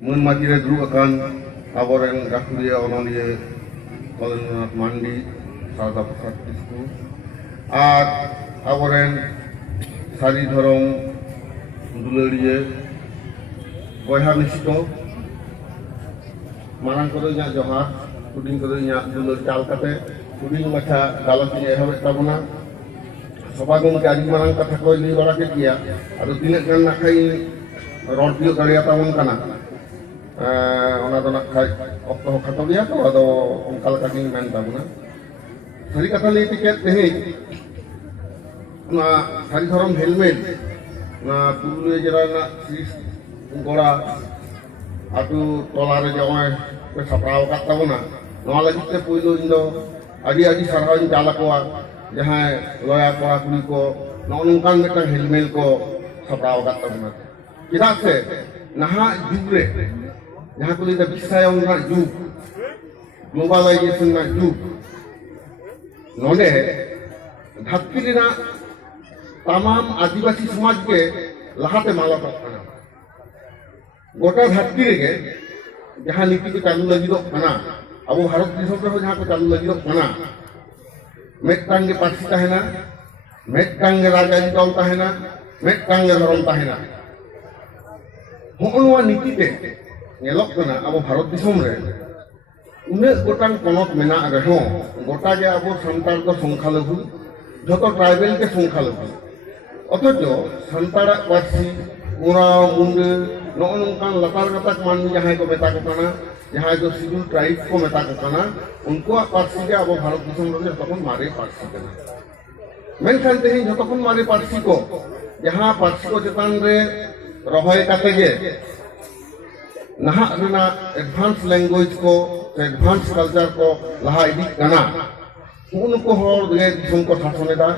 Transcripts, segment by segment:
ᱢᱟᱹᱱ ᱢᱟᱹᱪᱤ ᱨᱮ ᱫᱩᱲᱩᱵ ᱟᱠᱟᱱ ᱟᱵᱚᱨᱮᱱ ᱜᱟᱹᱠᱷᱩᱲᱤᱭᱟᱹ ᱚᱱᱚᱞᱤᱭᱟᱹ ᱠᱚᱞᱮᱱᱫᱨᱚᱱᱟᱛᱷ ᱢᱟᱱᱰᱤ, ᱥᱟᱨᱫᱟ ᱯᱨᱚᱥᱟᱫ ᱠᱤᱥᱠᱩ ᱟᱨ ᱟᱵᱚᱨᱮᱱ ᱥᱟᱹᱨᱤ ᱫᱷᱚᱨᱚᱢ ᱫᱩᱞᱟᱹᱲᱤᱭᱟᱹ ᱵᱚᱭᱦᱟ ᱢᱤᱥᱤ ᱠᱚ, ᱢᱟᱨᱟᱝ ᱠᱚᱫᱚ ᱤᱧᱟᱹᱜ ᱡᱚᱦᱟᱨ, ᱦᱩᱰᱤᱧ ᱠᱚᱫᱚ ᱤᱧᱟᱹᱜ ᱫᱩᱞᱟᱹᱲ ᱪᱟᱞ ᱠᱟᱛᱮ ᱦᱩᱰᱤᱧ ᱢᱟᱪᱷᱟ ᱜᱟᱞᱚᱪ ᱤᱧ ᱮᱦᱚᱵᱮᱫ ᱛᱟᱵᱚᱱᱟ। ᱥᱚᱵᱷᱟ ᱜᱚᱢᱠᱮ ᱟᱹᱰᱤ ᱢᱟᱨᱟᱝ ᱠᱟᱛᱷᱟ ᱠᱚᱭ ᱞᱟᱹᱭ ᱵᱟᱲᱟ ᱠᱮᱫ ᱜᱮᱭᱟ, ᱟᱫᱚ ᱛᱤᱱᱟᱹᱜ ᱜᱟᱱ ᱱᱟᱠᱷᱟᱡ ᱨᱚᱲ ᱛᱤᱭᱳᱜ ᱫᱟᱲᱮᱭᱟᱛᱟᱵᱚᱱ ᱠᱟᱱᱟ, ᱚᱱᱟ ᱫᱚ ᱱᱟᱠᱷᱟᱡ ᱚᱠᱛᱚ ᱦᱚᱸ ᱠᱷᱟᱴᱚ ᱜᱮᱭᱟ ᱛᱚ, ᱟᱫᱚ ᱚᱱᱠᱟ ᱞᱮᱠᱟᱜᱤᱧ ᱢᱮᱱ ᱛᱟᱵᱚᱱᱟ। ᱥᱟᱹᱨᱤ ᱠᱟᱛᱷᱟ ᱞᱟᱹᱭᱛᱮ ᱪᱮᱫ ᱛᱮᱦᱮᱧ ᱚᱱᱟ ᱥᱟᱹᱨᱤ ᱫᱷᱚᱨᱚᱢ ᱦᱮᱞᱢᱮᱴ ᱚᱱᱟ ᱯᱩᱨᱩᱞᱤᱭᱟᱹ ᱡᱮᱞᱟ ᱨᱮᱱᱟᱜ ᱥᱤᱨᱤᱥ ᱜᱚᱲᱟ ᱟᱹᱛᱩ ᱴᱚᱞᱟᱨᱮ ᱱᱚᱜᱼᱚᱭ ᱯᱮ ᱥᱟᱯᱲᱟᱣ ᱟᱠᱟᱫ ᱛᱟᱵᱚᱱᱟ, ᱱᱚᱣᱟ ᱞᱟᱹᱜᱤᱫ ᱛᱮ ᱯᱳᱭᱞᱳ ᱤᱧ ᱫᱚ ᱟᱹᱰᱤ ᱥᱟᱨᱦᱟᱣᱤᱧ ᱪᱟᱞ ᱟᱠᱚᱣᱟ। ᱡᱟᱦᱟᱸᱭ ᱞᱚᱭᱟ ᱠᱚᱲᱟ ᱠᱩᱲᱤ ᱠᱚ ᱱᱚᱜᱼᱚ ᱱᱚᱝᱠᱟᱱ ᱢᱤᱫᱴᱟᱝ ᱦᱮᱞᱢᱮᱞ ᱠᱚ ᱥᱟᱯᱲᱟᱣ ᱟᱠᱟᱫ ᱛᱟᱵᱚᱱᱟ। ᱪᱮᱫᱟᱜ ᱥᱮ ᱱᱟᱦᱟᱜ ᱡᱩᱜᱽ ᱨᱮ ᱡᱟᱦᱟᱸ ᱠᱚ ᱞᱟᱹᱭᱫᱟ ᱵᱤᱥᱥᱟᱭᱚᱱ ᱨᱮᱱᱟᱜ ᱡᱩᱜᱽ, ᱜᱞᱳᱵᱟᱞᱟইᱡᱮᱥᱚᱱ ᱨᱮᱱᱟᱜ ᱡᱩᱜᱽ, ᱱᱚᱰᱮ ᱫᱷᱟᱹᱨᱛᱤ ᱨᱮᱱᱟᱜ ᱛᱟᱢᱟᱢ ᱟᱹᱫᱤᱵᱟᱹᱥᱤ ᱥᱚᱢᱟᱡᱽ ᱜᱮ ᱞᱟᱦᱟᱛᱮ ᱢᱟᱞᱚᱴᱚᱜ ᱠᱟᱱᱟ। গোটা ᱫᱷᱟᱹᱨᱛᱤ ᱨᱮᱜᱮ ᱡᱟᱦᱟᱸ ᱱᱤᱛᱤ ᱠᱚ ᱪᱟᱹᱞᱩ ᱞᱟᱹᱜᱤᱫᱚᱜ ᱠᱟᱱᱟ, ᱟᱵᱚ ᱵᱷᱟᱨᱚᱛ ᱫᱤᱥᱚᱢ ᱨᱮᱦᱚᱸ ᱡᱟᱦᱟᱸ ᱠᱚ ᱪᱟᱹᱞᱩ ᱞᱟᱹᱜᱤᱫᱚᱜ ᱠᱟᱱᱟ, ᱢᱤᱫᱴᱟᱝ ᱜᱮ ᱯᱟᱹᱨᱥᱤ ᱛᱟᱦᱮᱱᱟ, ᱢᱤᱫᱴᱟᱝ ᱜᱮ ᱨᱟᱡᱽᱟᱹᱨᱤ ᱫᱚᱞ ᱛᱟᱦᱮᱱᱟ, ᱢᱤᱫᱴᱟᱝ ᱜᱮ ᱫᱷᱚᱨᱚᱢ ᱛᱟᱦᱮᱱᱟ। ᱦᱚᱜᱼᱚ ᱱᱚᱣᱟ ᱱᱤᱛᱤᱛᱮ ᱧᱮᱞᱚᱜ ᱠᱟᱱᱟ ᱟᱵᱚ ᱵᱷᱟᱨᱚᱛ ᱫᱤᱥᱚᱢ ᱨᱮ ᱩᱱᱟᱹᱜ ᱜᱚᱴᱟᱝ ᱯᱚᱱᱚᱛ ᱢᱮᱱᱟᱜ ᱨᱮᱦᱚᱸ ᱜᱚᱴᱟ ᱜᱮ ᱟᱵᱚ ᱥᱟᱱᱛᱟᱲ ᱫᱚ ᱥᱚᱝখ্যাᱞᱚঘᱩ, ᱡᱷᱚᱛᱚ ᱴᱨᱟইᱵᱮᱞ ᱜᱮ ᱥᱚᱝখ্যাᱞᱚঘᱩ। অথচ সান্তাড়াগ পার্সি, ওরাও, মুন্ডে নগো নংকান লাতার গাতাক মানমি যাহাই को मेता को काना, যাহাই दो शिड्यूल ट्राइब को मेता को काना, उनकुआ पार्सी के अब भारत दिसम रे जतखन मारे पार्सी काना। मेनखान तेहें जतखन मारे पार्सी को जहां पार्सी को चेतान रे रहोय काते गे नाहा रेना एडवांस लैंग्वेज को एडवांस कल्चर को लहा इदी काना, उनको होर गे दिसम को शासनेदा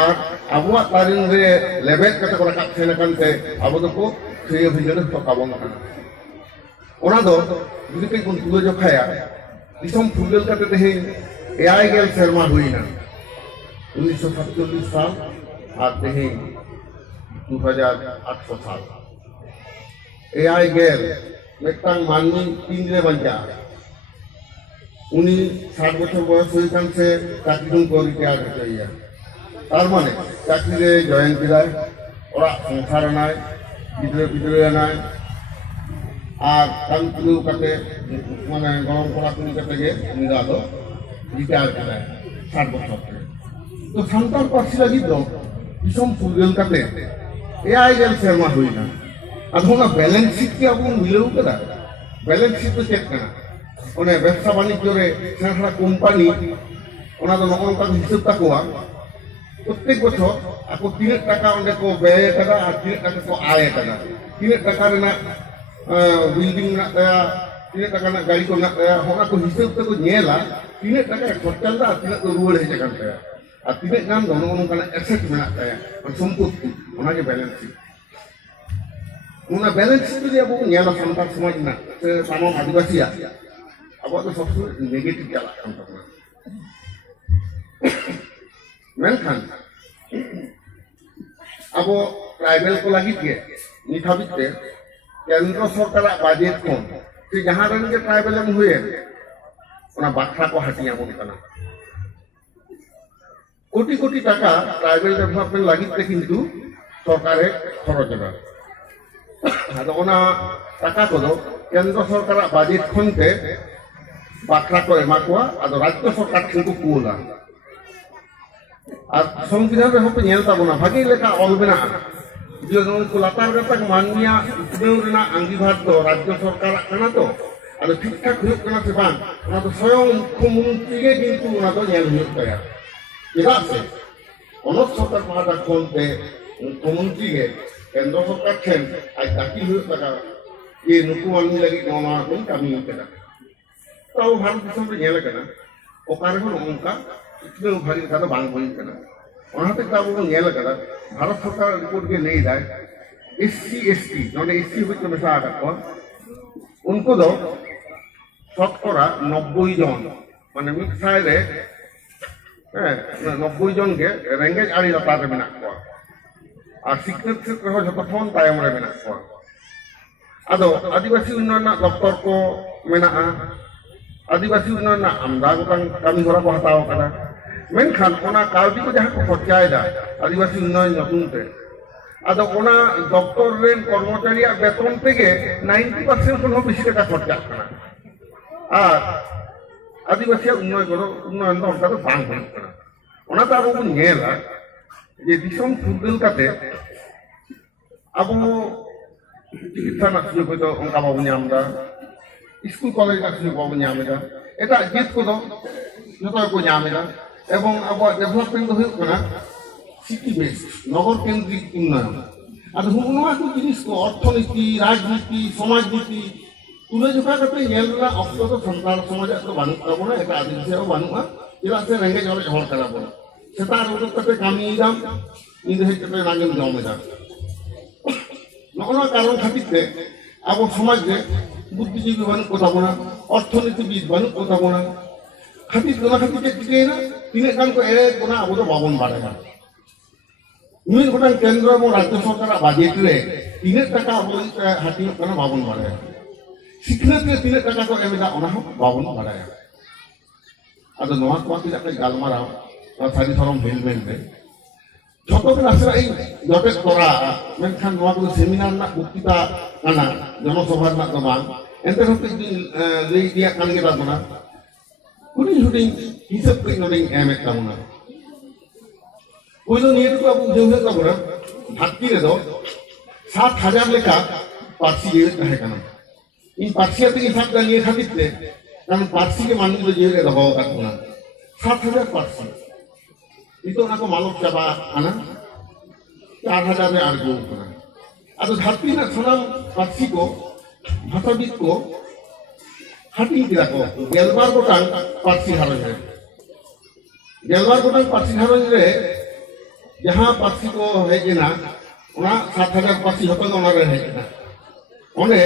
আর আবহাওয়া তারিন রে লেভেল কাতে করে কাছে কানতে আবো দকো সেই অভিযানে ঠকাবন কানা। ওনা দো যদি কে কোন তুলে জখায়া দিসম ফুলগেল কাতে দেহে এআই গেল শর্মা হইনা 1947 সাল আর দেহে 2008 সাল এআই গেল মিটাং মাননি তিন রে বাঞ্চা উনি 60 বছর বয়স হই কানছে চাকরি को रिटायर হইয়া তার মানে চাকরিরে জয়েন কিদায় ওরা সংসার নাই ভিতরে নাই আর কাম তুলু কাতে মানে গরম করা তুলি কাতে গে নিরা দো রিটায়ার কিদায় 60 বছর তো সান্তাল পার্সি লাগি দো দিসম ফুলগেল কাতে এআই গেল শর্মা হই না আদো না ব্যালেন্স শিট কি আবু মিলেও কেদা ব্যালেন্স শিট তো চেক কানা ওনে ব্যবসা বাণিজ্য রে সেটা কোম্পানি ওনা তো নকল হিসাব তাকোয়া प्रत्येक बছর आपको 3 টাকা ওঁডে को ব্যয় টাকা আর 3 টাকা को आय টাকা 3 টাকা রেনা बिल्डिंग ना तया 3 टाका ना गाड़ी को ना तया होना को हिसाब ते को नेला 3 टाका खर्चा दा 3 को रुवाड़ हे जगन तया আর 3 गान दोनों उन kana एसेट मेना तया और संपत्ति ओना के बैलेंस शीट ओना बैलेंस शीट जे अब नेला संतार समाज ना से तमाम आदिवासी अब तो सब नेगेटिव चला काम करना मेनखान अब ट्राइबल को लगी के नित हाबित ते केंद्र सरकार बजेट खन से जहां रन के ट्राइबल एम हुए ओना बाखरा को हटिया मन कना कोटी कोटी टाका ट्राइबल डेवलपमेंट लगी ते किंतु सरकारे खरच ना आदो ओना टाका को दो केंद्र सरकार बजेट खन ते बाखरा को एमा को आदो राज्य सरकार को कुला আর সংবিধান রে হপে নেলতা বনা ভাগে লেখা অলবেনা যে উনকু লাতার গাতাক মাননিয়া উৎবেউ রেনা আঙ্গিভার তো রাজ্য সরকার কানা তো আর ঠিকঠাক হুয়ুক কানা সে বাং ওনা তো স্বয়ং মুখ্যমন্ত্রী গে কিন্তু ওনা তো নেল হুয়ুক তায়া চেদাগ সে অনত সরকার পাহাটা খনতে মুখ্যমন্ত্রী গে কেন্দ্র সরকার ঠেন আজ দাকি হুয়ুক তাকা যে নুকু মাননি লাগি ননা কোন কামি কেনা তাও ভারত দিসম রে নেল কানা ওকারে হন অঙ্কা इतने भारी कथा बांग होई कना ओनाते ताबो नेल कदा भारत सरकार रिपोर्ट के नहीं दाय एससी एसटी नोडे एससी हुई तो मेसा आका को उनको दो शतकरा 90 जन माने मिक साइ रे 90 जन के रेंगेज आड़ी लातार रे मेना को আর শিক্ষার ক্ষেত্রে হয় যতক্ষণ তাই আমরা মেনা ᱟᱫᱚ ᱟᱹᱫᱤᱵᱟᱹᱥᱤ ᱩन्नयन ᱫᱚᱯᱛᱚᱨ ᱠᱚ ᱢᱮᱱᱟᱜᱼᱟ, ᱟᱹᱫᱤᱵᱟᱹᱥি ᱩन्नयन ᱟᱢᱫᱟ ᱜᱚᱴᱟᱝ ᱠᱟᱹᱢᱤ ᱦᱚᱨᱟ ᱠᱚ ᱦᱟᱛᱟᱣ ᱟᱠᱟᱫᱟ, ᱢᱮᱱᱠᱷᱟᱱ ᱚᱱᱟ ᱠᱟᱹᱣᱰᱤ ᱠᱚ ᱡᱟᱦᱟᱸ ᱠᱚ ᱠᱷᱚᱨᱪᱟᱭᱮᱫᱟ ᱟᱹᱫᱤᱵᱟᱹᱥি ᱩन्नयन ᱧᱩᱛᱩᱢ ᱛᱮ, ᱟᱫᱚ ᱚᱱᱟ ᱫᱚᱯᱛᱚᱨ ᱨᱮᱱ ᱠᱚᱨᱢᱚᱪᱟᱨᱤᱭᱟᱜ ᱵᱮᱛᱚᱱ ᱛᱮᱜᱮ 90% ᱠᱷᱚᱱ ᱦᱚᱸ ᱵᱮᱥᱤ ᱴᱟকা ᱠᱷᱚᱨᱪᱟᱜ ᱠᱟᱱᱟ ᱟᱨ ᱟᱹᱫᱤᱵᱟᱹᱥᱤᱭᱟᱜ ᱩन्नयन ᱫᱚ ᱚᱱᱠᱟ ᱫᱚ ᱵᱟᱝ ᱦᱩᱭᱩᱜ ᱠᱟᱱᱟ। ᱚᱱᱟᱛᱮ ᱟᱵᱚ ᱵᱚᱱ ᱧᱮᱞᱟ ᱡᱮ ᱫᱤᱥᱚᱢ ᱯᱷᱩᱨᱜᱟᱹᱞ ᱠᱟᱛᱮ ᱟᱵᱚ চিকিৎসা ᱨᱮᱱᱟᱜ সুযোগ হয়তো অনকা বাবু ᱧᱟᱢᱫᱟ, স্কুল কলেজ ᱨᱮᱱᱟᱜ সুযোগ বাবু ᱧᱟᱢᱮᱫᱟ, এটাᱜ ᱡᱟᱹᱛ ᱠᱚᱫᱚ ᱡᱚᱛᱚ ᱠᱚ ᱧᱟᱢᱮᱫᱟ এবং আবহাওয়া ডেভেলপমেন্ট ᱫᱚ ᱦᱩᱭᱩᱜ ᱠᱟᱱᱟ সিটি বেস নগর কেন্দ্রিক উন্নয়ন। ᱟᱫᱚ ᱱᱚᱣᱟ ᱠᱚ ᱡᱤᱱᱤᱥ ᱠᱚ অর্থনীতি, রাজনীতি, সমাজনীতি তুলে জোখা কাতে ᱧᱮᱞ ᱨᱮᱱᱟᱜ ᱚᱠᱛᱚ ᱫᱚ ᱥᱟᱱᱛᱟᱲ ᱥᱚᱢᱟᱡᱟᱜ ᱫᱚ ᱵᱟᱹᱱᱩᱜ ᱛᱟᱵᱚᱱᱟ, ᱮᱴᱟᱜ ᱟᱹᱫᱤᱵᱟᱹᱥᱤᱭᱟᱜ ᱦᱚᱸ ᱵᱟᱹᱱᱩᱜᱼᱟ। ᱪᱮᱫᱟᱜ ᱥᱮ ᱨᱮᱸᱜᱮᱡ ᱚᱨᱮᱡ ᱦᱚᱲ ᱠᱟᱱᱟ ᱵᱚᱱ, ᱥᱮᱛᱟᱜ ᱨᱮ ᱩᱰᱩᱠ ᱠᱟᱛᱮ ᱠᱟᱹᱢᱤᱭᱮᱫᱟᱢ, ᱧᱤᱫᱟᱹ ᱦᱮᱡ ᱠᱟᱛᱮ ᱨᱟᱸᱜᱮᱢ ᱡᱚᱢᱮᱫᱟ। ᱱᱚᱜᱼᱚ ᱠᱟᱨᱚᱱ ᱠᱷᱟᱹᱛᱤᱨ তে আবো সমাজে বুদ্ধিজীবী বানুক কথা বলা, অর্থনীতিবিদ বানুক কথা বলা খাতির দোলা খাতির চিকে না তিনে গান কো এড়ে কোনা আবো তো বাবন বাড়ায় নুই গোটাং কেন্দ্র এবং রাজ্য সরকার বাজেট রে তিনে টাকা আবো হাতিয়ে কোনা বাবন বাড়ায়, শিক্ষাত রে তিনে টাকা কো এমেদা ওনা হো বাবন বাড়ায়। আদো নোয়া কোয়া তিলা কে গালমারাও সারি ধরম হেলমেট রে ᱡᱚᱛᱚ ᱜᱮ ᱱᱟᱥᱮᱱᱟᱜ ᱤᱧ ᱡᱚᱴᱮᱫ ᱛᱚᱨᱟ, ᱢᱮᱱᱠᱷᱟᱱ ᱱᱚᱣᱟ ᱠᱚᱫᱚ ᱥᱮᱢᱤᱱᱟᱨ ᱨᱮᱱᱟᱜ ᱵᱚᱠᱛᱤᱛᱟ ᱠᱟᱱᱟ, ᱡᱚᱱᱚᱥᱚᱵᱷᱟ ᱨᱮᱱᱟᱜ ᱫᱚ ᱵᱟᱝ। ᱮᱱᱛᱮ ᱨᱮᱦᱚᱸ ᱠᱟᱹᱡ ᱞᱟᱹᱭ ᱤᱫᱤᱭᱟᱜ ᱠᱟᱱ ᱜᱮ ᱛᱟᱵᱚᱱᱟ, ᱦᱩᱰᱤᱧ ᱦᱩᱰᱤᱧ ᱦᱤᱥᱟᱹᱵ ᱠᱟᱹᱡ ᱱᱚᱰᱮᱧ ᱮᱢᱮᱫ ᱛᱟᱵᱚᱱᱟ। ᱯᱳᱭᱞᱳ ᱱᱤᱭᱟᱹ ᱴᱩᱠᱩ ᱟᱵᱚ ᱵᱩᱡᱷᱟᱹᱣ ᱦᱩᱭᱩᱜ ᱛᱟᱵᱚᱱᱟ, ᱫᱷᱟᱹᱨᱛᱤ ᱨᱮᱫᱚ 7,000 ᱞᱮᱠᱟ ᱯᱟᱹᱨᱥᱤ ᱡᱤᱭᱟᱹᱲ ᱛᱟᱦᱮᱸ ᱠᱟᱱᱟ। ᱤᱧ ᱯᱟᱹᱨᱥᱤ ᱟᱛᱮᱧ ᱥᱟᱵ ᱫᱟ ᱱᱤᱭᱟᱹ ᱠᱷᱟᱹᱛᱤᱨ ᱛᱮ, ᱠᱟᱨᱚᱱ ᱯᱟᱹᱨᱥᱤ ᱜᱮ ᱢᱟᱹᱱᱢᱤ ᱫᱚ ᱡᱤᱭᱟᱹᱲ ᱮ ᱫᱚᱦᱚ ᱟᱠᱟᱫ ᱵᱚᱱᱟ। 7,000 ᱯᱟᱹᱨᱥᱤ ᱱᱤᱛᱚᱜ ᱚᱱᱟ ᱠᱚ ᱢᱟᱞᱚᱴ ᱪᱟᱵᱟ ᱟᱠᱟᱱᱟ, 4,000 में आर्गू करना। अब धरती ना सनाम पक्षी को भाषाविद को हाटी दिला को गेलबार गोटांग पक्षी हारन रे, गेलबार गोटांग पक्षी हारन रे जहां पक्षी को हेजना ओना 7,000 पक्षी होतो ओना रे हेजना ओने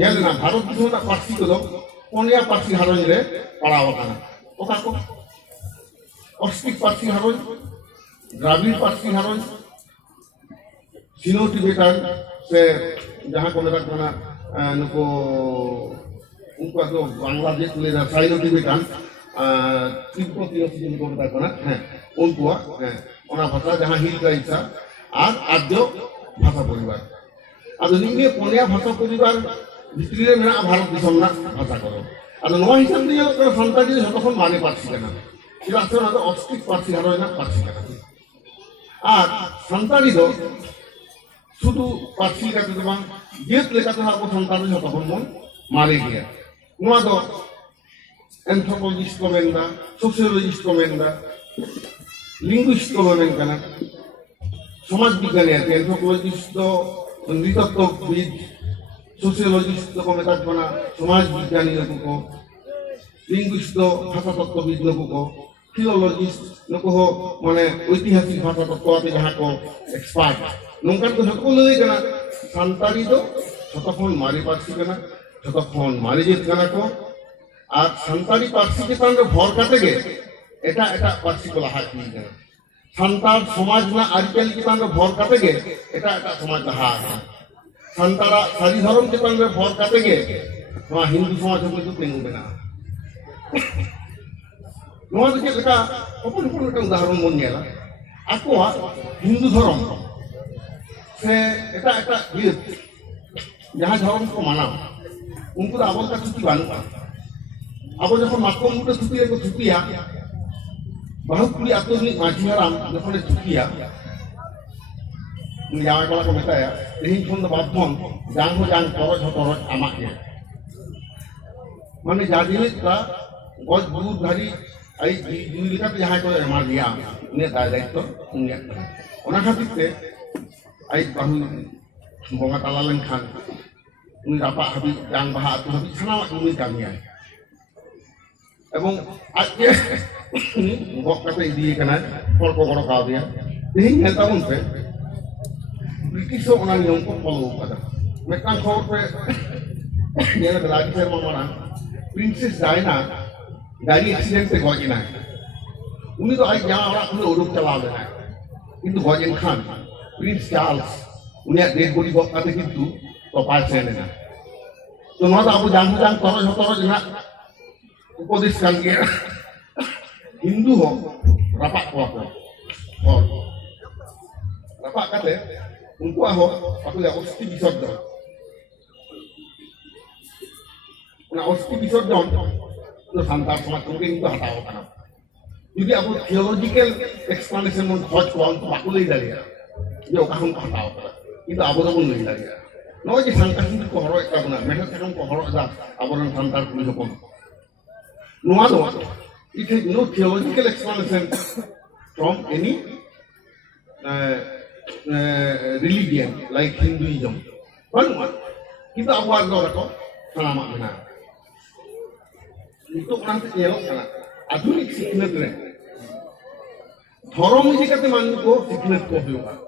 येलना भारत दिसम ना पक्षी को दो ओनिया पक्षी हारन रे पड़ाव काना ओका को ऑस्ट्रिक पक्षी हारन, द्राविड़ पार्सी हारन, सिनो टिबेटान से जहाँ को मेरा कहना नुको उनको तो बांग्लादेश ले जा साइनो टिबेटान तिब्बती उनको बता कहना है उनको ओना भाषा जहाँ हिल का इच्छा आज आद्य भाषा परिवार अब निगे पुनिया भाषा परिवार भितरी रे मेरा भारत दिसम ना भाषा करो अब नवा हिसाब दिए कर संताजी जतखन माने पार्सी करना इला से ना ऑस्ट्रिक पार्सी हारन ना पार्सी करना আর সন্তানি দো শুধু পার্সি কাতে তো বাং জেত লেখাতে আবো সন্তানি যতক্ষণ মন মারে গিয়া নোয়া দো এনথ্রোপোলজিস্ট কো মেনদা, সোশিওলজিস্ট কো মেনদা, লিঙ্গুইস্ট কো মেন কানা, সমাজ বিজ্ঞানী আছে এনথ্রোপোলজিস্ট তো নৃতত্ত্ববিদ, সোশিওলজিস্ট কো মেতাত বানা সমাজ বিজ্ঞানী লোকো, লিঙ্গুইস্ট তো ভাষাতত্ত্ববিদ লোকো, फिलोलॉजिस्ट नुको हो माने ऐतिहासिक भाषा तत्व आते जहाँ को एक्सपर्ट नोंकन को जतो लई कना सान्तारी दो जतखन मारी पार्सी कना जतखन मारी जित कना को আর সান্তালি পার্সি চেতন ভর কাটে গে এটা এটা পার্সি को লাহা की कना সান্তাল সমাজ না আরিকালি চেতন ভর কাটে গে এটা এটা সমাজ লাহা সান্তারা সারি ধর্ম চেতন ভর কাটে গে নয়া হিন্দু সমাজ হতে তেঙ্গু বেনা नोआ दो चेक का अपन अपन एक उदाहरण बन गया आकोआ हिंदू धर्म से एटा एटा ये जहाँ धर्म को माना उनको आबो का छुट्टी बानुआ आबो जखन मातकम मुटे छुट्टी को छुट्टिया बहुत कुड़ी आत्मनिक माझी हराम जखन छुट्टिया जामा कला को मेताया तेहिन खन दो बापन जांग हो जांग तरज हो तरज आमा के माने जा जिनिस का गज दूध धारी आई दुई लिखा पे जहाँ को एमा दिया उन्हें दायित्व उन्हें ओना खातिर ते आई बाहु बंगा तालालन खान उन्हें रापा हबी जांग बाहा तो हबी छना उन्हें कामिया एवं आज ये गप काते दिए कना फल को गड़ो का दिया तेहिन नेता उनपे ब्रिटिश ओना नियम को फॉलो करा मेटांग खबर पे ये राज शर्मा माना प्रिंसेस डायना गाड़ी एक्सीडेंट से गजना है उन्हें तो आज जहाँ और उन्हें उड़ूक चला देना है किंतु गजन खान प्रिंस चार्ल्स उन्हें डेड बॉडी बॉक्स आते किंतु ᱛᱚᱯᱟᱭ ᱥᱮᱱ ᱮᱱᱟ ᱛᱚ ᱱᱚᱣᱟ ᱫᱚ ᱟᱵᱚ ᱡᱟᱝ ᱛᱚᱨᱚᱡ ᱦᱚᱛᱚᱨᱚᱡ ᱨᱮᱱᱟᱜ उपदेश kan gaya Hindu ho rapak kuah ko or rapak kate unku ho aku lihat osti bisodon na osti bisodon to santar samaj mungkin itu hataw kana jadi aku theological explanation mon khoj ko unku aku lei daria je okahun hataw kana itu abu do mon lei daria no je santar ko horo ekta bana mehnat takam ko horo da aboran santar kuli hokon no, it has no theological explanation from any religion like Hinduism. One, kita awal dulu ko selama mana. Itu orang terjelok kana. Adunik siknet re. Thorom ini kata manu ko siknet ko huwa.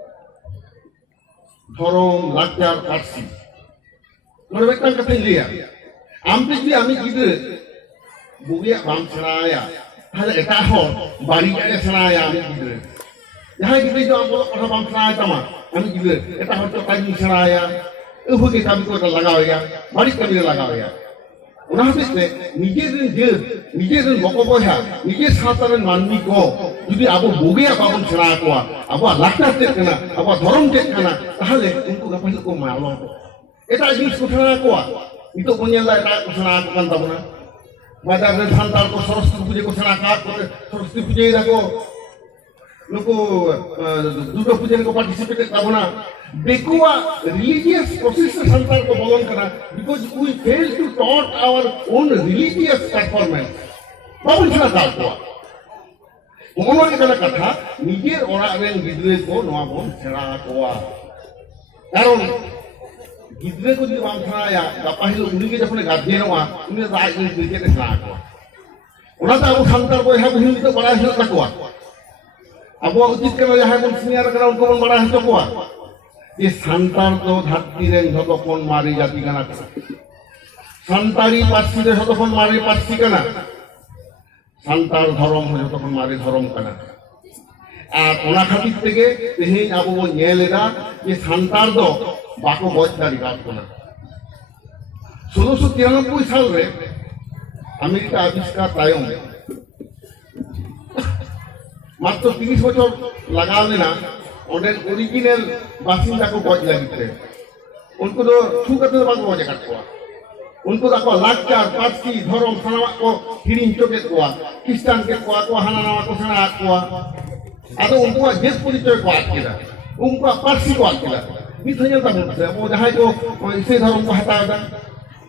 Thorom, lakjar, parsi. Mereka kata dia. Ampe dia ami kita bugia bam seraya, hal eta ho bari kaya seraya ami gidre. Jahan gidre jo ambo kata bam seraya tama, ami gidre eta ho to kaji seraya, ehu ke kami ko lagao ya, bari kami lagao ya. Una hate nijerin boko boya, nije sataran manmi ko, judi abo bugia bam seraya ko, abo laktar tet kana, abo dhorom tet kana, tahale unku gapal ko malo. Eta jinis ko seraya ko, itu punya la eta ko seraya ko kan tabuna. Baca dari santar ko Saraswati puja ko serakat ko Saraswati puja ko nuko Durga puja ko participate kabona dekua religious process santar ko bolon kana because we fail to taught our own religious performance babun serakat ko ngomong kana katha nijer ora ren gidre ko noa bon sera ko karon gidre ko jodi bang khaya gapahil uni ke jokone gadjenoa uni raj ni cricket e khela ko ona ta abu santar boy ha bhin to bada hil takwa abu uchit kana jahay bon senior kana unko bon bada hil takwa ye santar to dharti ren joto kon mari jati kana santari parsi re joto kon mari parsi kana santar dhorom joto kon mari dhorom kana আর ওনা খাতির থেকে তেহেন আবু বন ñel eda যে santar do bako goj dari kaat kona 1693 সাল রে America আবিষ্কার তায়ম মাত্র 30 বছর লাগালে না ওদের অরিজিনাল বাসিন্দা কো গজ লাগিতে उनको तो छुकते बाको गज काट कोआ उनको दाको लाचार पार्सी धर्म सनामा को हिरिन चोके कोआ क्रिश्चियन के कोआ को हाना नामा को सना कोआ आदो उनको जेस परिचय को आकेला उनको पार्सी को आकेला मिथ्या ता बोलते वो जहां को इसे धर्म को हटाया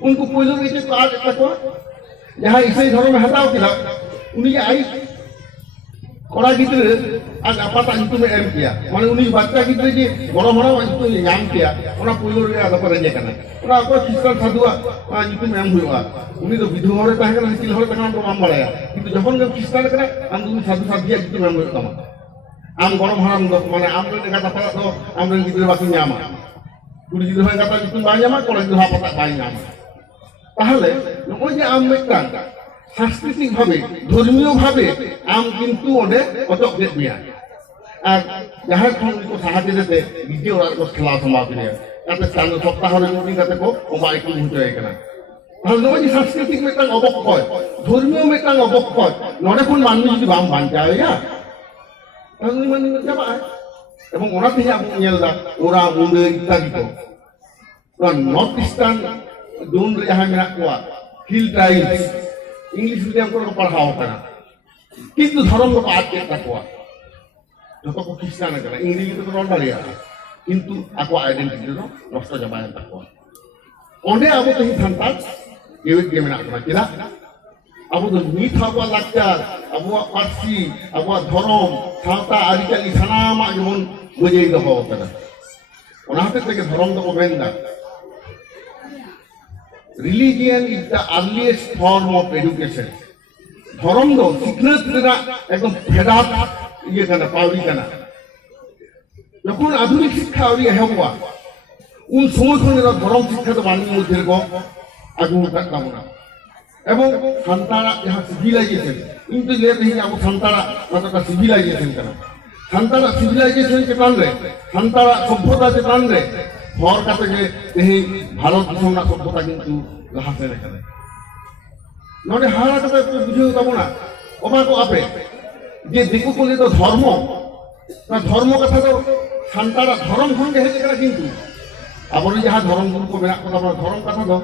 उनको पहले में तो आज तक जहां इसे धर्म में हटाओ किला उन्हीं आई कोड़ा गिद्रे आज आपाता nyutum em kiya mane uni baccha गिद्रे जे बड़ा बड़ा nyutum nyam kiya ona puylo re ada pare je kana ona ko Kristen sadua nyutum em huwa uni do bidhu hore tahe kana sikil hore kana ko mam balaya kintu jokhon ge Kristen kana am dumi sadhu sadhiya nyutum em huwa tama am gorom haram do mane am re kata pala do am re गिद्रे baki nyama kuri गिद्रे hoy kata nyutum ba nyama kola गिद्रे hapata ba nyama তাহলে ওই যে আম মেকটান সাংস্কৃতিক ভাবে ধর্মীয় ভাবে আম কিন্তু ওদের অটক দেখ মিয়া আর যাহার ko সাহায্য দিতে ভিডিও আর ko খেলা সমাপনে তাতে স্থান সপ্তাহের মিটিং কাতে কো ও বাইক মুহূর্ত এখানে তাহলে ওই যে সাংস্কৃতিক মেকটান অবক্ষয় ধর্মীয় মেকটান অবক্ষয় নড়ে কোন মানুষ যদি বাম বাঞ্চায় ya তাহলে মানুষ যাবা এবং ওরা থেকে আপনি ñelda ওরা মুন্ডে ইত্যাদি তো নর্থ ইস্টার্ন जोन रे जहां मेरा कोआ हिल ट्राइब्स इंग्लिश मीडियम को पढ़ाओ करा किंतु धर्म को आज के कोआ जो को क्रिश्चियन करा इंग्लिश तो रोल बारिया किंतु आको आइडेंटिटी रो नष्ट जबायन तको ओंडे आबो तो संतान एवे के मेना करा किला आबो तो नीथा को लाचार आबो पार्सी आबो धर्म सावता आरिचाली सानामा जेमन गजेई दहो करा ओनाते के धर्म तो Benda Religion is the earliest form of education. धर्म दो सिखनत रेना एकदम फेडात ये करना पावरी करना যখন আধুনিক শিক্ষা আউরি হেবুয়া উন সময় খনে ধর্ম শিক্ষা তো বাণী মধ্যে গো আগু কাটলাম না এবং সান্তারা যাহা সিভিলাইজেশন কিন্তু লেট হি আমো সান্তারা কতটা সিভিলাইজেশন কেন সান্তারা সিভিলাইজেশন কে টান রে সান্তারা সভ্যতা কে টান রে हर काते जे तेही भारत दिसम ना सभ्यता किंतु लहा सेन आकाना नोडे हारा काते को बुझाव ताबोना ओमा को आपे जे दिकु को तो धर्म ना धर्म कथा तो सान्तारा धर्म खन के हेज करा किंतु अब जहाँ धर्म गुरु को मेरा धर्म कथा दो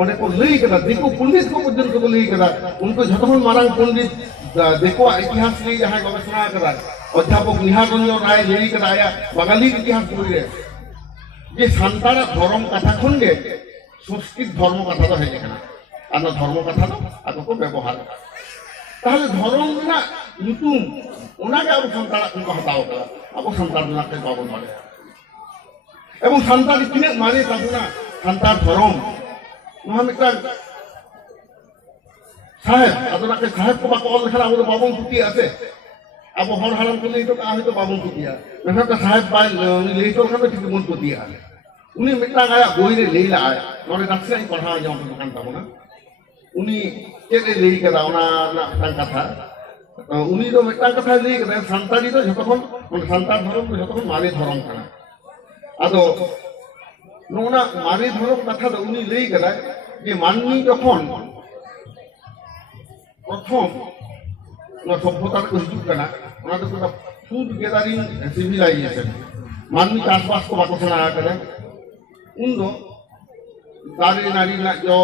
ओने को लई कदा दिकु पंडित को पर्यंत को लई कदा उनको जतखन मारांग पंडित देखो इतिहास नहीं जहाँ गवेषणा कदा अध्यापक निहार रंजन राय लई कदा आया बांगाली इतिहास बई रे जे सान्तारा धर्म कथा खन गे संस्कृत धर्म कथा तो हेज कना आना धर्म कथा दो आको को व्यवहार ताहले धर्म ना नुतुम ओना के अब सान्तारा को हटाओ कदा अब सान्तार ना के बाबू मारे এবং সান্তালি কিনে মারে তাবুনা সান্তার ধরম মহামিত্রা সাহেব আদনাকে সাহেব কো বাকো লেখা আমাদের বাবন পুতি আছে আবো হর হারাম করলে তো হয়তো বাবন পুতিয়া মেহনতা সাহেব পাই লেই তো খাবে ঠিক মন পুতিয়া আছে উনি মিটলা গায়া বইরে লেইলা আয়া নরে দাসরাই পড়া যাও তো দোকান তাবুনা উনি কেটে লেই কেদা ওনা না কথা উনি তো মিটলা কথা লেই কেদা সান্তালি তো যতক্ষণ মানে সান্তার ধরম তো যতক্ষণ মারে ধরম কানা আদো নোনা মারি ধরো কথা তো উনি লই গেলা যে মাননি যখন প্রথম সভ্যতার को हिजुग कना ओना तो पूरा फूड गैदरिंग सिविलाइजेशन माननी चाषबास को बाको सेना करे उन दो दारे नारी ना जो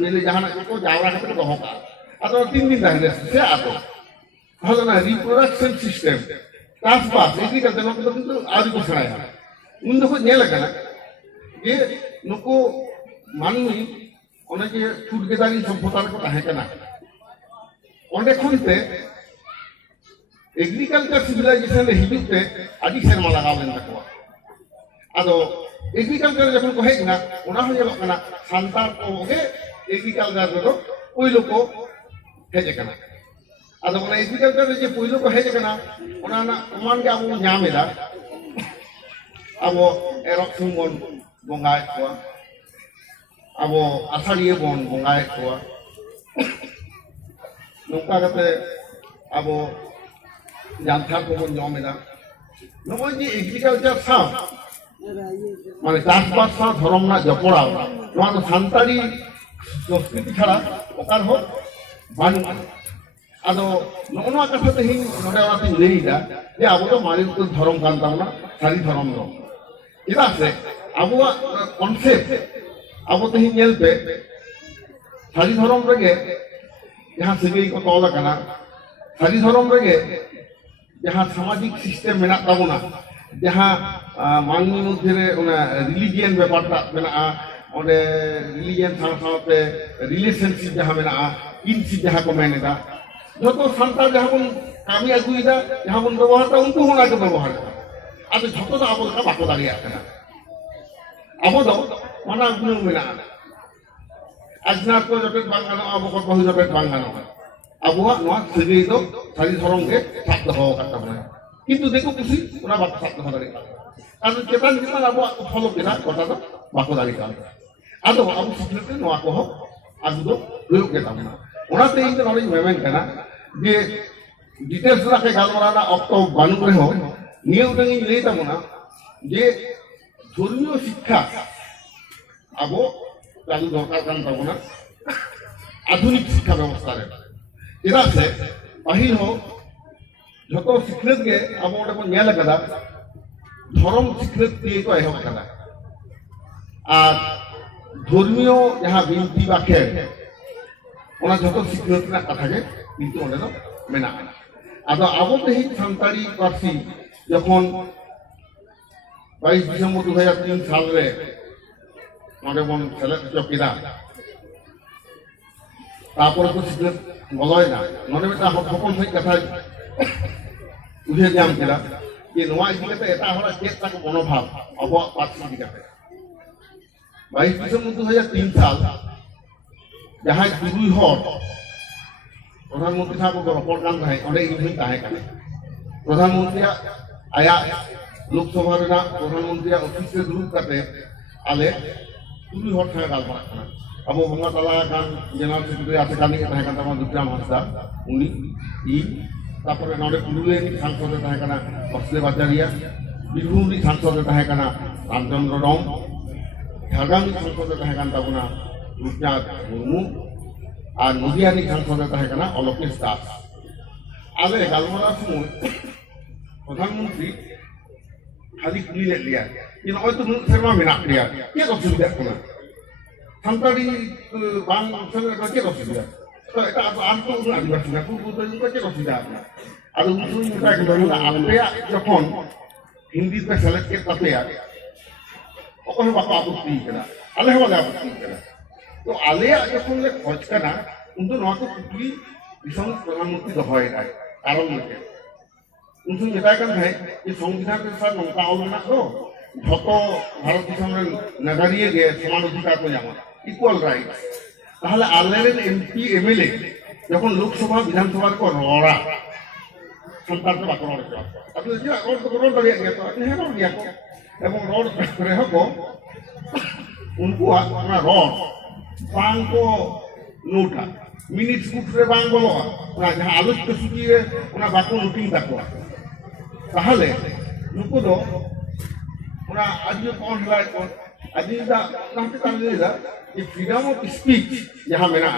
मेले जहां को जावरा करके दोहो का अतो 3 दिन रहने से आतो हलो ना रिप्रोडक्शन सिस्टम चाषबास एग्रीकल्चर को तो आदि को सेना उन दो नेल कना ये नुको माननी ओने जे फूड गैदरिंग सभ्यतार को ताहे कना ओंडे खनते एग्रीकल्चर सिविलाइजेशन रे हिजुते आदि सेरमा लगाव लेन तको आदो एग्रीकल्चर जखन को हेजना ओना हो जेलो कना सान्तार को गे एग्रीकल्चर रो पहिलो को हेजे कना आदो ओना एग्रीकल्चर रे जे पहिलो को हेजे कना ओना ना प्रमाण के अब ᱧᱟᱢᱮᱫᱟ ᱟᱵᱚ ᱮᱨᱚᱜ ᱥᱤᱢ ᱵᱚᱱ ᱵᱚᱸᱜᱟᱭᱮᱫ ᱠᱚᱣᱟ ᱟᱵᱚ ᱟᱥᱟᱲᱤᱭᱟᱹ ᱵᱚᱱ ᱵᱚᱸᱜᱟᱭᱮᱫ ᱠᱚᱣᱟ ᱱᱚᱝᱠᱟ ᱠᱟᱛᱮ ᱟᱵᱚ ᱡᱟᱱᱛᱷᱟᱲ ᱠᱚᱵᱚᱱ ᱡᱚᱢᱮᱫᱟ ᱱᱚᱜᱼᱚᱭ ᱡᱮ এগ্রিকালচার ᱥᱟᱶ মানে চাষবাস সাᱶ ধর্ম না জপড়াও নয়া ᱫᱚ ᱥᱟᱱᱛᱟᱲᱤ সংস্কৃতি ছাড়া ওকার হোক বানুᱜᱼᱟ ᱟᱫᱚ ᱱᱚᱜᱼᱚ ᱱᱚᱣᱟ ᱠᱟᱛᱷᱟ ᱛᱮᱦᱮᱧ ᱱᱚᱰᱮ ᱚᱱᱟᱛᱤᱧ ᱞᱟᱹᱭᱫᱟ ᱡᱮ ᱟᱵᱚ ᱫᱚ ᱢᱟᱨᱮ ᱩᱛᱟᱹᱨ ᱫᱷᱚᱨᱚᱢ ᱠᱟᱱ ᱛᱟᱵᱚᱱᱟ ᱥᱟᱹᱨᱤ ᱫᱷᱚᱨᱚᱢ ᱫᱚ ᱪᱮᱫᱟᱜ ᱥᱮ ᱟᱵᱚᱣᱟᱜ ᱠᱚᱱᱥᱮᱯᱴ ᱟᱵᱚ ᱛᱮᱦᱮᱧ ᱧᱮᱞ ᱯᱮ ᱥᱟᱹᱨᱤ ᱫᱷᱚᱨᱚᱢ ᱨᱮᱜᱮ जहाँ सगई को तौल कना सारी धर्म रेगे जहाँ सामाजिक सिस्टम मेना ताबोना जहाँ मानवी मध्य रे ओना रिलीजियन व्यापारटा मेना ओंडे रिलीजियन साथे रिलेशनशिप जहाँ मेना किनशिप जहाँ को मेनेदा जतो संतार जहाँ बन कामी अगुइदा जहाँ बन व्यवहारता उनको होना के व्यवहार आदो जतो दा आबो का बाको दारिया कना आबो दो माना गुनु मेना अजनार को जटे बांगानो आबो को बहु जटे बांगानो आबोआ नोआ सगई दो सारी धर्म के साथ हो काटा बना किंतु देखो कुछ ओना बात साथ हो दारी कारण चेतन चेतन आबो फॉलो केना कोटा दो बाको दारी का आदो आबो सिखलते नोआ को हो आदो दो प्रयोग के तामना ओनाते इन नॉलेज मेमेन कना जे डिटेल्स रा के गालमराना ऑक्टो बानु रे हो नियम रंगी ले तामना जे धर्मीय शिक्षा आबो चालू दरकार कान ताबोना आधुनिक शिक्षा व्यवस्था रे चेदा से पहिल हो जतो सिखनेत गे अब ओडे को नेल कदा धर्म सिखनेत दिए को एहो कदा आ धर्मीय जहां बिनती बाखे ओना जतो सिखनेत ना कथा गे किंतु ओडे दो मेना आदो आबो तेही सान्ताड़ी पार्सी जखन 22 डिसेम्बर 2003 साल रे नोडे बन सेलेक्ट चौकीदा तापर को सिखनेत बलयना नोडे मेटा हपन सही कथा उठे जाम केला कि नोआ इदि कते एटा हला चेक ताको मनोभाव अब पार्टी इदि कते 22 डिसेम्बर 2003 साल जहां दुई हर प्रधानमंत्री साहब को रपड़ कान थाय ओडे इदि ताहे काने प्रधानमंत्री आया लोकसभा रेना प्रधानमंत्री ऑफिस से दुरुब कते आले दुई हर थाय गालमारा काना अब बंगा तला कान जनरल सेक्रेटरी आते कानी के थाय काना दुर्गा महास्ता उनी ई तापर नोडे पुरुले सांसद थाय काना बसले बाजारिया बिरभूम सांसद थाय काना রামচন্দ্র ডম, ঝাড়গ্রাম সংসদে তাহেঁ কান তাবোনা রূপচাঁদ মুর্মু, আর নদিয়ানি সংসদে তাহেঁ কানা অলকেশ দাস। আলে গালমারার সময় প্রধানমন্ত্রী খালি কুলি ᱞᱮᱫ ᱞᱮᱭᱟ ᱡᱮ ᱱᱚᱜᱼᱚᱭ ᱛᱚ ᱱᱩᱱᱟᱹᱜ ᱥᱮᱨᱢᱟ ᱢᱮᱱᱟᱜ ᱞᱮᱭᱟ, ᱪᱮᱫ ᱚᱥᱩᱵᱤᱫᱷᱟᱜ ᱠᱟᱱᱟ? ᱥᱟᱱᱛᱟᱲᱤ ᱵᱟᱝ ᱚᱯᱥᱚᱱ ᱨᱮ ᱪᱮᱫ ᱚᱥᱩᱵᱤᱫᱷᱟ? ᱛᱚ ᱮᱴᱟᱜ ᱟᱨ ᱛᱚ ᱩᱱᱟᱹᱜ ᱟᱹᱫᱤᱵᱟᱹᱥᱤ ᱢᱮᱱᱟᱜ ᱠᱚ, ᱩᱱᱠᱩ ᱫᱚ ᱪᱮᱫ ᱚᱥᱩᱵᱤᱫᱷᱟ ᱠᱟᱱᱟ? ᱟᱫᱚ ᱩᱱᱠᱩ ᱢᱮᱛᱟᱭ ᱠᱟᱱᱟ ᱟᱯᱮᱭᱟᱜ ᱡᱚᱠᱷᱚᱱ ᱦᱤᱱᱫᱤ ᱯᱮ ᱥᱮᱞᱮᱫ ᱠᱮᱫ ᱛᱟᱯᱮᱭᱟ, ᱚᱠᱚᱭ ᱦᱚᱸ ᱵᱟᱠᱚ ᱟᱯᱚᱛᱛᱤ ᱠᱟᱱᱟ, ᱟᱞᱮ ᱦᱚᱸ ᱵᱟᱞᱮ ᱟᱯᱚᱛᱛᱤ ᱠᱟᱱᱟ। ᱛᱚ ᱟᱞᱮᱭᱟᱜ ᱡᱚᱠᱷᱚᱱ ᱞᱮ ᱠᱷᱚᱡ ᱠᱟᱱᱟ ᱩᱱ ᱫᱚ ᱱᱚᱣᱟ ᱠᱚ ᱠᱩᱠᱞᱤ ᱫᱤᱥᱚᱢ ᱯᱨᱚᱫᱷᱟᱱᱢᱚন্ত্রী ᱫᱚᱦᱚᱭᱮᱫᱟᱭ ᱠᱟᱨᱚᱱ ᱞᱮᱠᱟ। उन समय मेताय कान थाहे जे संविधान रे साथ नौका ऑल मेना दो झतो भारत दिसम रे नागरिक गे समान अधिकार को जामा इक्वल राइट। ताहले आलेरेन एमपी एमएलए যখন লোকসভা বিধানসভার को রড়া সন্তান তো বাকো রড়া আপনি যে রড় তো রড় দাঁড়িয়ে গিয়া তো আপনি হেন গিয়া এবং রড় করে হকো उनको अपना रड़ बांग को नोटा मिनिट स्कूट रे बांग बोलो ना जहां आलोच्य सूची रे ओना बाको नोटिंग ताको ताहले नुको दो ओना आदि कौन लाय को आदि दा नाते ताले दा ये फ्रीडम ऑफ स्पीच जहां मेना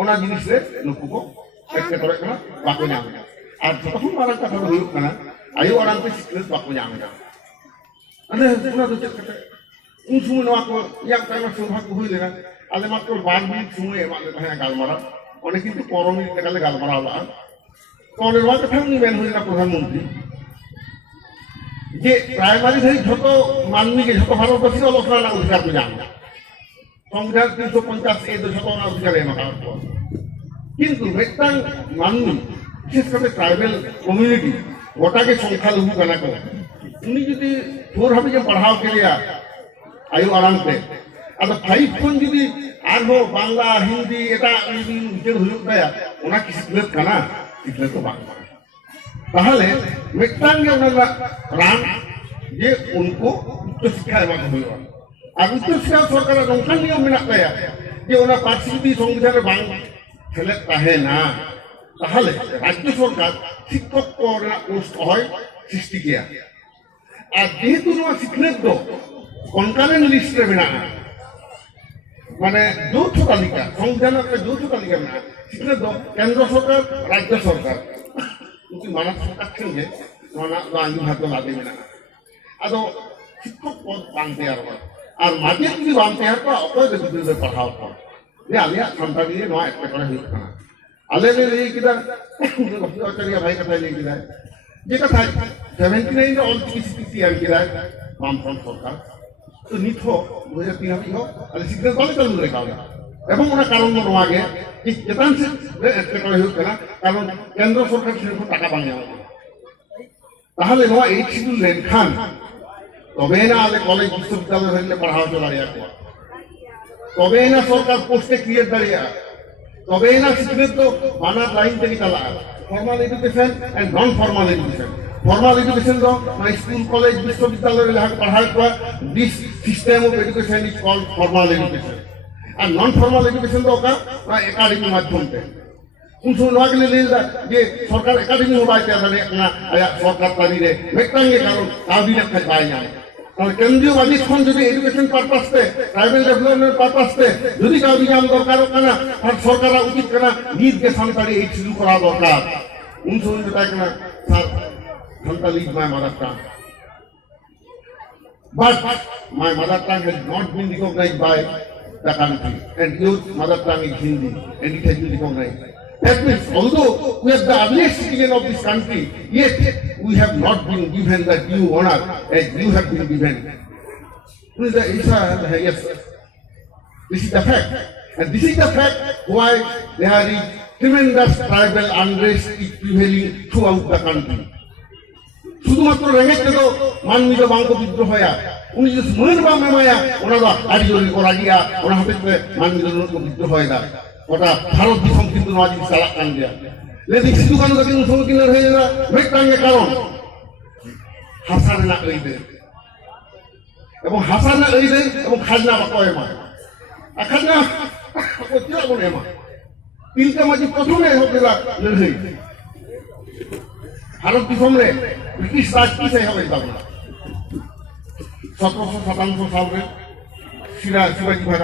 ओना जिनिस रे नुको को एक्ट करे कना बाको नाम আর যখন মারা কথা হইল না আয়ু আরামতে সিক্রেট বাকো জানা না আরে পুরা তো চেক করতে उन समय नवा को या टाइम सौभाग्य हुई लेना आले मात्र 12 मिनट समय एमाले ताहें गालमारा ओने किंतु 15 मिनट काले गालमारा होला तो ओने नवा कथा उनी मेन हुईना प्रधानमंत्री जे प्राइमरी धरि झतो मानवी के झतो भारतवासी लोकना ना अधिकार को जाना संविधान 350 ए झतो ना अधिकार एमा का किंतु मेटांग मानवी विशेष करे ट्राइबल कम्युनिटी गोटा के संख्या लघु कना को उनी जदि थोर भाबे जे पढ़ाव के लिया आयु आराम पे अब 5 कोन जदि आरो बांग्ला हिंदी एटा जदि उचर हुयुक दया ओना कि सिखलेत कना सिखलेत तो बांग ताहले मिटांग के ओना रान जे उनको उच्च शिक्षा एमा हुयुआ আর উচ্চ শিক্ষা সরকারের নৌকা নিয়ম মেনাক দয়া যে ওনা পার্সিটি সংবিধানে বাং ছেলে তাহে না তাহলে রাজ্য সরকার শিক্ষক করা পোস্ট হয় সৃষ্টি কিয়া আর যেহেতু নোয়া সিখলেত দো কনকারেন্ট লিস্ট রে মেনা মানে যৌথ তালিকা সংবিধান একটা যৌথ তালিকা মেনা সিখলেত দো কেন্দ্র সরকার রাজ্য সরকার কিন্তু মানব সরকার সঙ্গে মানা বাঙ্গি ভাত লাগে মেনা আদো শিক্ষক পদ বাং তৈয়ার হয় আর মাঝে যদি বাং তৈয়ার করা অকয় বিদ্যুৎ পড়াও হয় যে আলিয়া সন্তানি নোয়া একটা করে হইত না आले ने ले किधर आचार्य भाई कथा ले किधर ये कथा 79 ऑल टीसीपीसी आर किधर वामफ्रंट सरकार तो निथो 2003 हबी हो आले सिग्नल बाले चालू रे काला এবং ওনা কারণ নো আগে যে চেতন সে একটা করে হইত না কারণ কেন্দ্র সরকার সেরকম টাকা বাংলা তাহলে নোয়া এই শিডিউল লেন খান তবে না আলে কলেজ বিশ্ববিদ্যালয় হইলে পড়াও চলারিয়া তবে না সরকার পোস্টে ক্রিয়েট দাঁড়িয়া তবে না সিগনেট তো বানার লাইন থেকে চালা formal education and non formal education formal education তো মানে স্কুল কলেজ বিশ্ববিদ্যালয়ে লেখা পড়ায় করা this system of education is called formal education আর নন ফর্মাল এডুকেশন তো কা একাডেমি মাধ্যমতে उन समय नवा के लिए जे सरकार एकाडेमी हो बाय तारे ना आया सरकार तारी रे मेटांगे कारण काबी रखा पाए ना और केंद्रीय बाजेट खन যদি এডুকেশন পারপাস তে ট্রাইবাল ডেভেলপমেন্ট পারপাস তে যদি কাবি জাম দরকার কানা আর সরকার উচিত কানা নিজ কে সান্তালি এই শুরু করা দরকার উন সময় তাই কানা sir Santali my mother tongue but my mother tongue has not been recognized by the country and your mother tongue is Hindi and it has been recognized. That means although we are the earliest citizen of this country, yet we have not been given the due honor as you have been given. Yes, this is the fact. And this is the fact why there is tremendous tribal unrest is prevailing throughout the country. শুধুমাত্র রেঙ্গেতে তো মানবী তো bank বিদ্রোহ হয়া উনি যে মনের বা মেমায়া ওনা তো আড়িজলি করা গিয়া ওনা হাতে মানবী বিদ্রোহ হয়ে যায় ওটা ভারত দিশম কিন্তু নয় চালাক কান দিয়া লেদি সিধু কানু কাকে উন সময় কিনার হয়ে যায় মেটাঙ্গে কারণ হাসার না এই দে এবং হাসার না এই দে এবং খাজনা বা কয় মা আর খাজনা কইতে বলে মা তিনটা মাঝে প্রথমে হবেলা লড়াই ভারত দিশম রে ব্রিটিশ রাজ কি চাই হবে বাংলা 1757 साल में शिवाजी महाराज